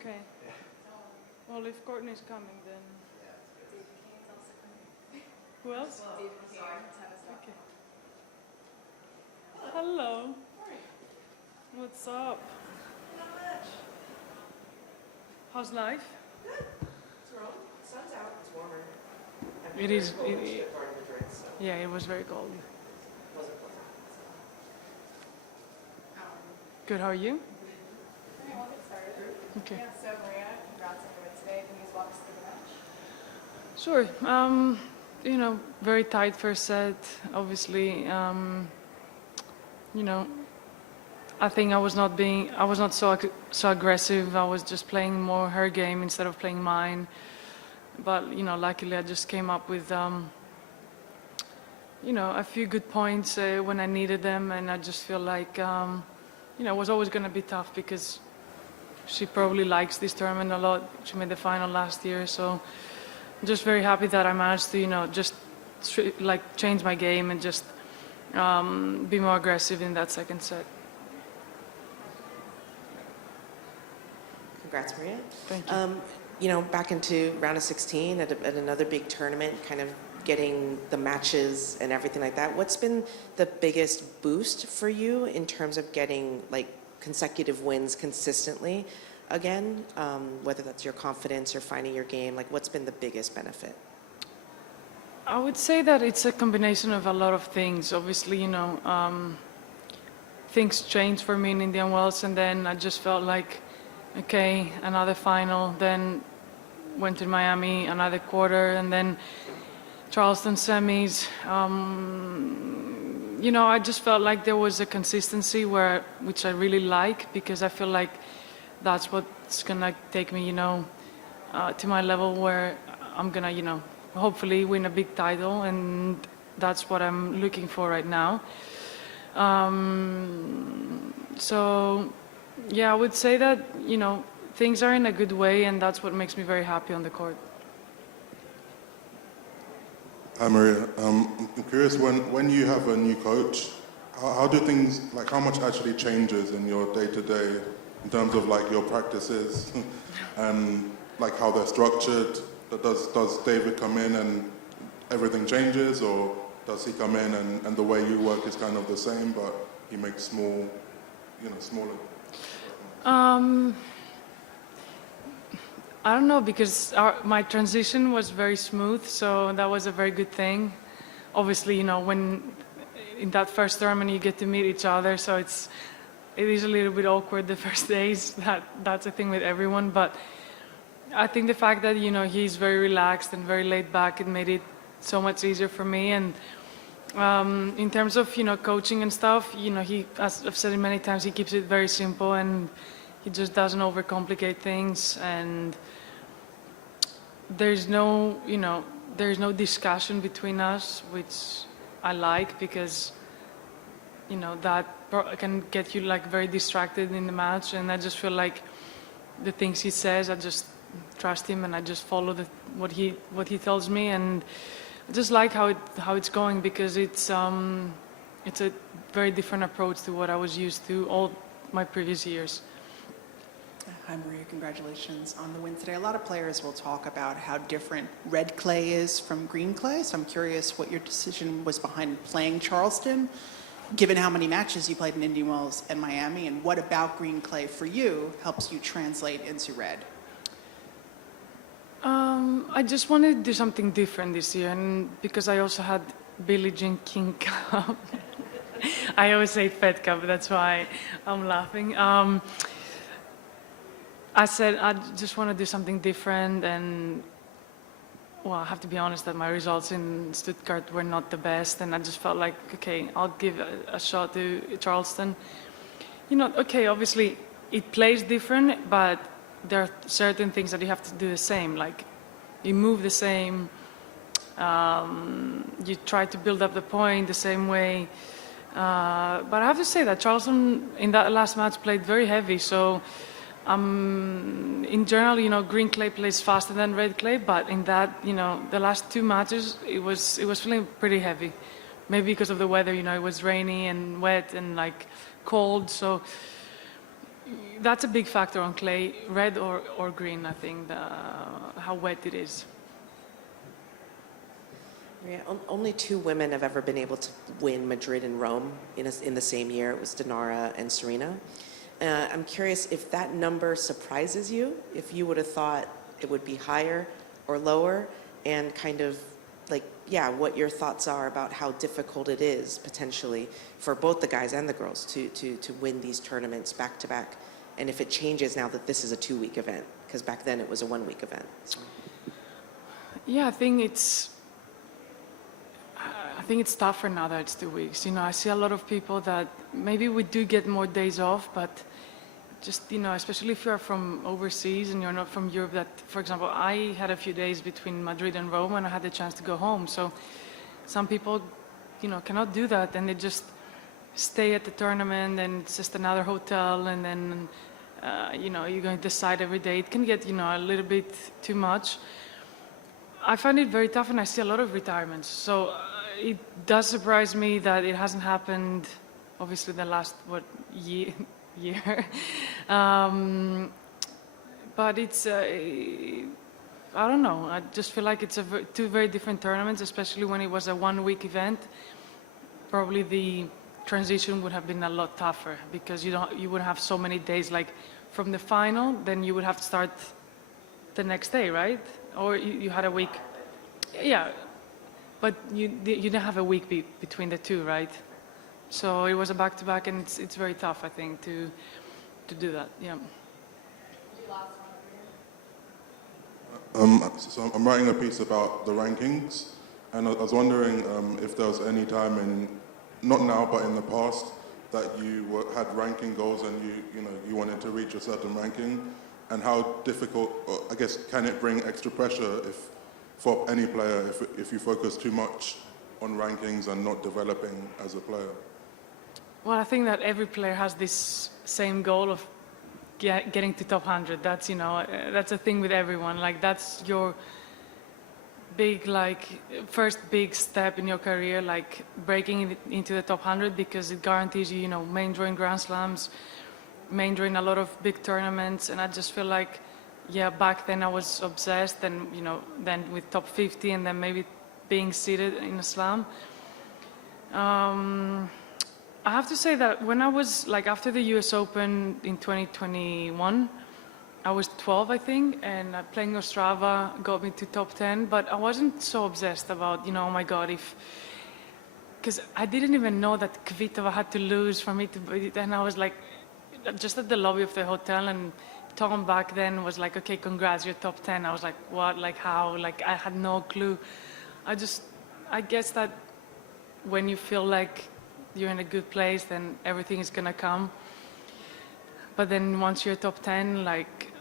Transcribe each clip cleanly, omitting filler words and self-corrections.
Okay. Well, if Courtney's coming, then... Who else? Okay. Hello. What's up? Not much. How's life? Good. It's wrong. Sun's out. It's warmer. It is. Cold. Part of the drink, so Yeah, it was very cold. it wasn't pleasant. Good, how are you? Okay, we'll get started. Okay. Yeah, so Maria, congrats on your win today. Can you just walk us through the match? Sure. Very tight first set. Obviously, I think I was not so aggressive. I was just playing more her game instead of playing mine. But luckily I just came up with a few good points when I needed them, and I just feel like it was always going to be tough because she probably likes this tournament a lot. She made the final last year, so I'm just very happy that I managed to just change my game and just be more aggressive in that second set. Congrats, Maria. Thank you. Back into round of 16 at another big tournament, kind of getting the matches and everything like that. What's been the biggest boost for you in terms of getting consecutive wins consistently again? Whether that's your confidence or finding your game, what's been the biggest benefit? I would say that it's a combination of a lot of things. Obviously, things changed for me in Indian Wells, and then I just felt like, okay, another final, then went to Miami, another quarter, and then Charleston semis. I just felt like there was a consistency which I really like, because I feel like that's what's gonna take me, to my level where I'm gonna, hopefully win a big title, and that's what I'm looking for right now. So, yeah, I would say that, things are in a good way, and that's what makes me very happy on the court. Hi Maria, I'm curious, when you have a new coach, how do things, how much actually changes in your day-to-day in terms of your practices and how they're structured? Does David come in and everything changes, or does he come in and the way you work is kind of the same, but he makes smaller? I don't know, because my transition was very smooth, so that was a very good thing. Obviously, when in that first tournament you get to meet each other, so it is a little bit awkward the first days. That's a thing with everyone, but I think the fact that he's very relaxed and very laid back, it made it so much easier for me. And in terms of coaching and stuff, he, as I've said it many times, he keeps it very simple, and he just doesn't overcomplicate things, and there's no discussion between us, which I like, because that can get you very distracted in the match, and I just feel like the things he says, I just trust him, and I just follow what he tells me, and I just like how it's going, because it's a very different approach to what I was used to all my previous years. Hi Maria, congratulations on the win today. A lot of players will talk about how different red clay is from green clay, so I'm curious what your decision was behind playing Charleston, given how many matches you played in Indian Wells and Miami, and what about green clay for you helps you translate into red? I just wanted to do something different this year, and because I also had Billie Jean King Cup. I always say Fed Cup, that's why I'm laughing. I said I just want to do something different, and well, I have to be honest that my results in Stuttgart were not the best, and I just felt like, okay, I'll give a shot to Charleston. Okay, obviously it plays different, but there are certain things that you have to do the same, like you move the same, you try to build up the point the same way. But I have to say that Charleston in that last match played very heavy, so in general, green clay plays faster than red clay, but in that, the last two matches, it was feeling pretty heavy. Maybe because of the weather, it was rainy and wet and cold, so That's a big factor on clay, red or green, I think, how wet it is. Maria, only two women have ever been able to win Madrid and Rome in the same year. It was Dinara and Serena. I'm curious if that number surprises you, if you would have thought it would be higher or lower, and kind of like, yeah, what your thoughts are about how difficult it is potentially for both the guys and the girls to win these tournaments back to back, and if it changes now that this is a 2-week event, because back then it was a 1-week event. So. Yeah, I think it's tougher now that it's 2 weeks. You know, I see a lot of people that maybe we do get more days off, but just, you know, especially if you're from overseas and you're not from Europe, that, for example, I had a few days between Madrid and Rome and I had the chance to go home. So some people, you know, cannot do that, and they just stay at the tournament, and it's just another hotel, and then, you know, you're going to decide every day. It can get, you know, a little bit too much. I find it very tough, and I see a lot of retirements. So it does surprise me that it hasn't happened, obviously, the last, year. But it's, I don't know, I just feel like it's two very different tournaments, especially when it was a 1-week event. Probably the transition would have been a lot tougher, because you wouldn't have so many days, like from the final, then you would have to start the next day, right? Or you had a week. Yeah, but you didn't have a week between the two, right? So it was a back-to-back, and it's very tough, I think, to do that. Yeah. So I'm writing a piece about the rankings, and I was wondering if there was any time not now, but in the past, that you had ranking goals and you wanted to reach a certain ranking, and how difficult, or I guess, can it bring extra pressure for any player if you focus too much on rankings and not developing as a player? Well, I think that every player has this same goal of getting to top 100. That's, you know, that's a thing with everyone. Like, that's your big, like, first big step in your career, like breaking into the top 100, because it guarantees you, you know, main draw in Grand Slams, main draw in a lot of big tournaments. And I just feel like, yeah, back then I was obsessed, and, you know, then with top 50 and then maybe being seated in a slam. I have to say that when I was, like, after the US Open in 2021, I was 12, I think, and playing Ostrava got me to top 10, but I wasn't so obsessed about, you know, oh my God, because I didn't even know that Kvitova had to lose for me to beat it, and I was like, just at the lobby of the hotel, and Tom back then was like, okay, congrats, you're top 10. I was like, what, like how? Like, I had no clue. I guess that when you feel like you're in a good place, then everything is gonna come. But then once you're top 10, like,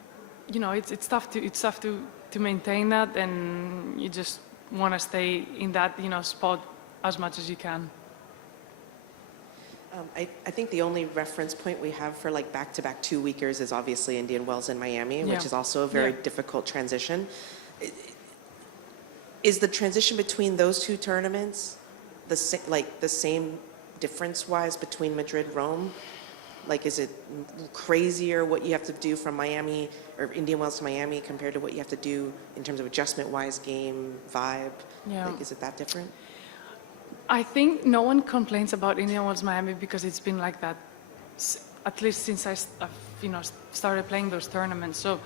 you know, it's tough to maintain that, and you just want to stay in that, you know, spot as much as you can. I think the only reference point we have for like back-to-back 2-weekers is obviously Indian Wells and Miami, which is also a very difficult transition. Is the transition between those two tournaments the same difference-wise between Madrid, Rome? Like, is it crazier what you have to do from Miami or Indian Wells to Miami compared to what you have to do in terms of adjustment-wise, game, vibe? Yeah. Like, is it that different? I think no one complains about Indian Wells Miami because it's been like that at least since I've started playing those tournaments. So,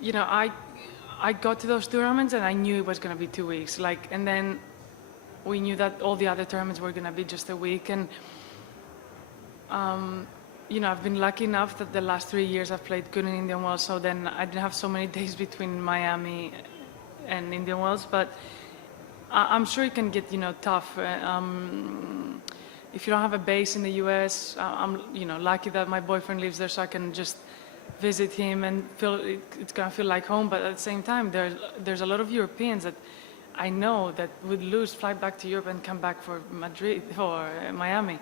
you know, I got to those tournaments and I knew it was going to be 2 weeks. Like, and then we knew that all the other tournaments were going to be just a week. And you know, I've been lucky enough that the last 3 years I've played good in Indian Wells. So then I didn't have so many days between Miami and Indian Wells, but I'm sure it can get, you know, tough. If you don't have a base in the US, I'm, you know, lucky that my boyfriend lives there, so I can just visit him and it's gonna feel like home. But at the same time, there's a lot of Europeans that I know that would lose, fly back to Europe and come back for Madrid or Miami.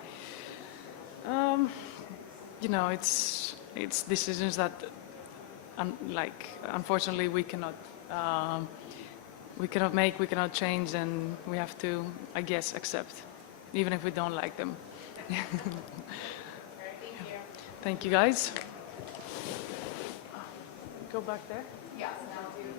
You know, it's decisions that, like, unfortunately we cannot make, we cannot change, and we have to, I guess, accept, even if we don't like them. Thank you, guys. Go back there. Yes, now do